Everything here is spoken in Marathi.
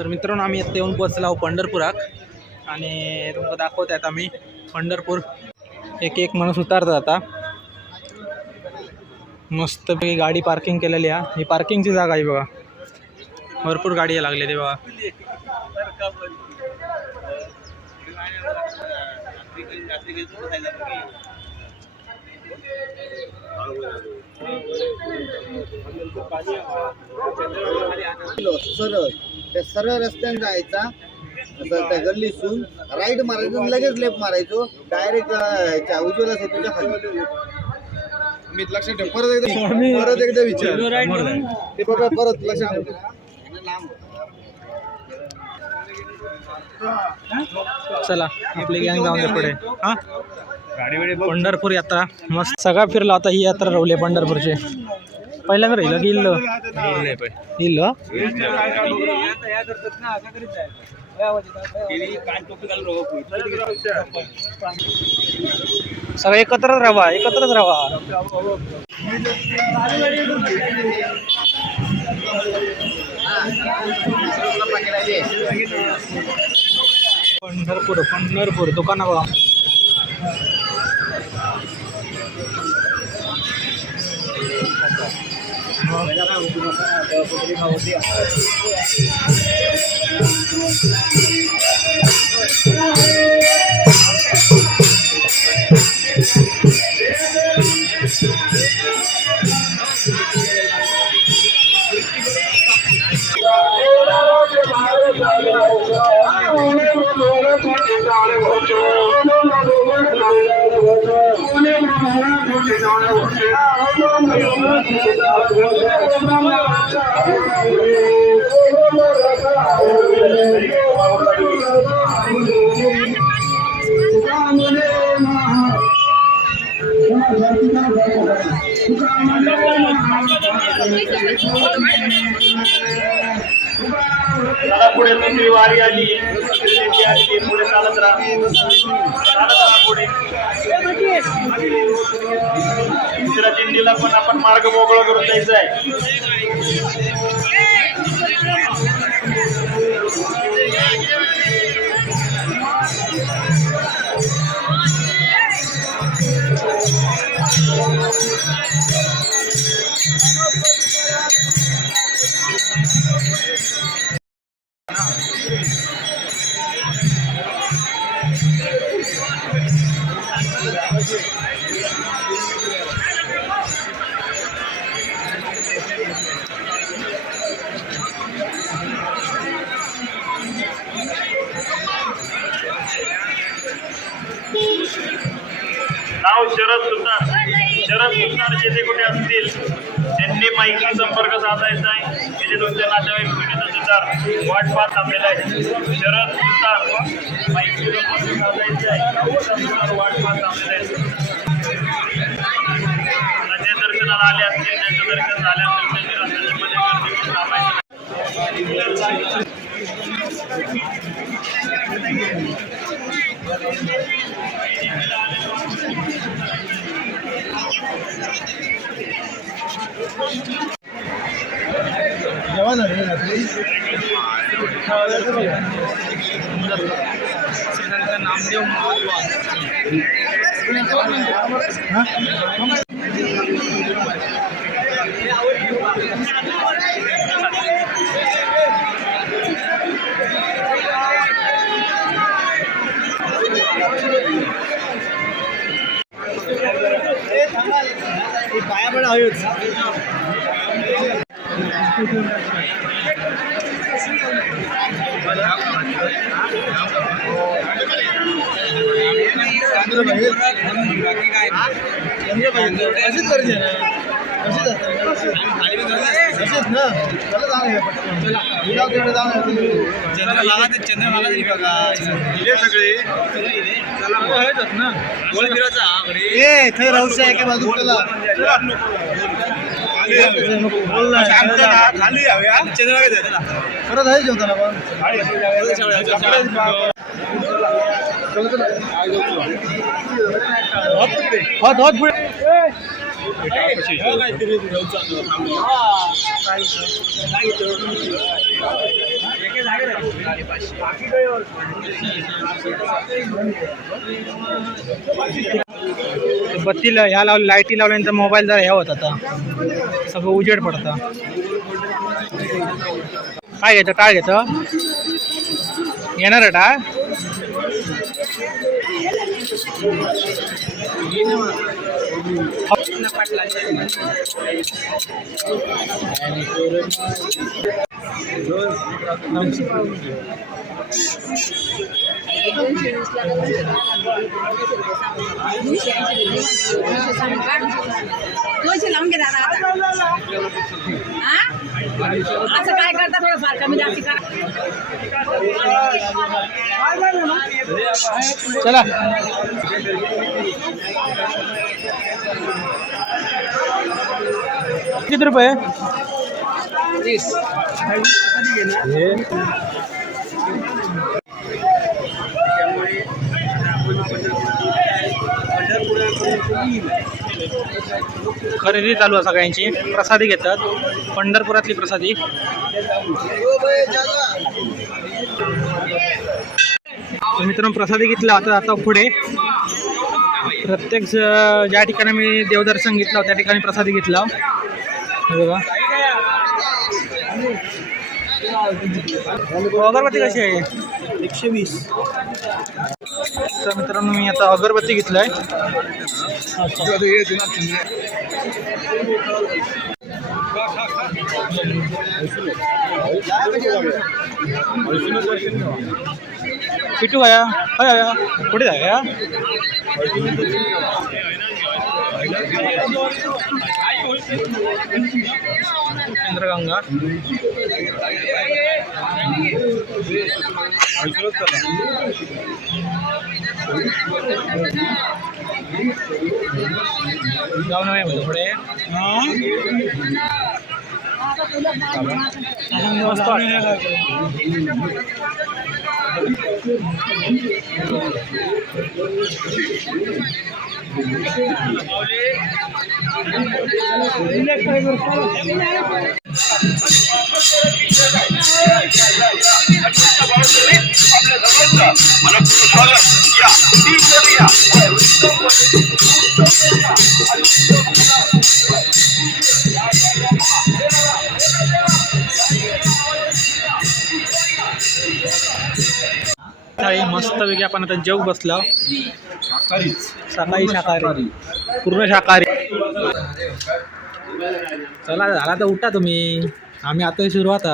तर मित्रांनो आम्ही आता येऊन पोहोचलो पंढरपुरात आणि तुम्हाला दाखवत आहेत आम्ही पंढरपूर. एक एक माणूस उतारतात आता. मस्तपैकी गाडी पार्किंग केलेली आहे. ही पार्किंगची जागा आहे बघा. भरपूर गाडी लागलेली बघा. सरळ रस्त्याने जायचा त्या गल्लीतून राईट मारायचं लगेच लेफ्ट मारायचो डायरेक्ट उज्ज्वला सेतूच्या खाली. मी लक्षात ठेव परत एकदा विचार ते बघा परत लक्षात ठेव. चला आपली गँग जाऊन दे पुढे. हा पंढरपूर यात्रा मस्त सगळा फिरला आता. ही यात्रा रवली पंढरपूरची. पहिल्यांदा राहिलं की इल्ल सगळं एकत्रच राहा एकत्रच राहा. पंढरपूर पंढरपूर दुकाना बघा. पुढे तुमची वारी आली पुढे चालत राहा पुढे. दुसऱ्या दिंडीला पण आपण मार्ग मोकळा करून द्यायचा आहे. नाव शरद सुतार जेथे कुठे असतील त्यांनी माहिती संपर्क साधायचा आहे. येथे तुमच्या नातेवाईक पिढीचा सुतार वाट पाहत थांबलेला आहे. शरद सुतार माहिती संपर्क साधायचा आहे. वाट पाहत थांबलेला आहे. जे दर्शनाला आले असतील त्यांचं दर्शन झाल्यानंतर त्यांनी रस्त्यामध्ये गर्दी करून थांबायचं. नामदेव पाया पडा हयोच. अशीच गरजे ना अशीच ना सगळे राहू आहे बाजू परत आहे जेवताना पण पुढे बत्ती ह्या लावली, लाईटी लावल्यानंतर मोबाईल जरा हे होत आता सगळं उजेड पडतं. काय घेतं टाळ घेतं येणार आहे टाळ. लावून घे दादा असं काय करता थोडं फार कमी जास्ती करा. चला किती रुपये? 30. खरेदी चालू आहे सगळ्यांची. प्रसादी घेतात, पंढरपुरातली प्रसादी. तर मित्रांनो प्रसादी घेतला आता पुढे प्रत्येक ज्या ठिकाणी मी देवदर्शन घेतलं त्या ठिकाणी प्रसादी घेतला. बघा अगरबत्ती कशी आहे? 120. तर मित्रांनो मी आता अगरबत्ती घेतलाय. पिटू आया काय आया कुठे जाया? चंद्रगंगा जाऊ नये म्हणजे पुढे मस्त पैकी आपण आता जेव बसला. सकाळी शाकाहारी पूर्ण शाकाहारी. चला झाला तर उठा तुम्ही, आम्ही आता सुरुवात.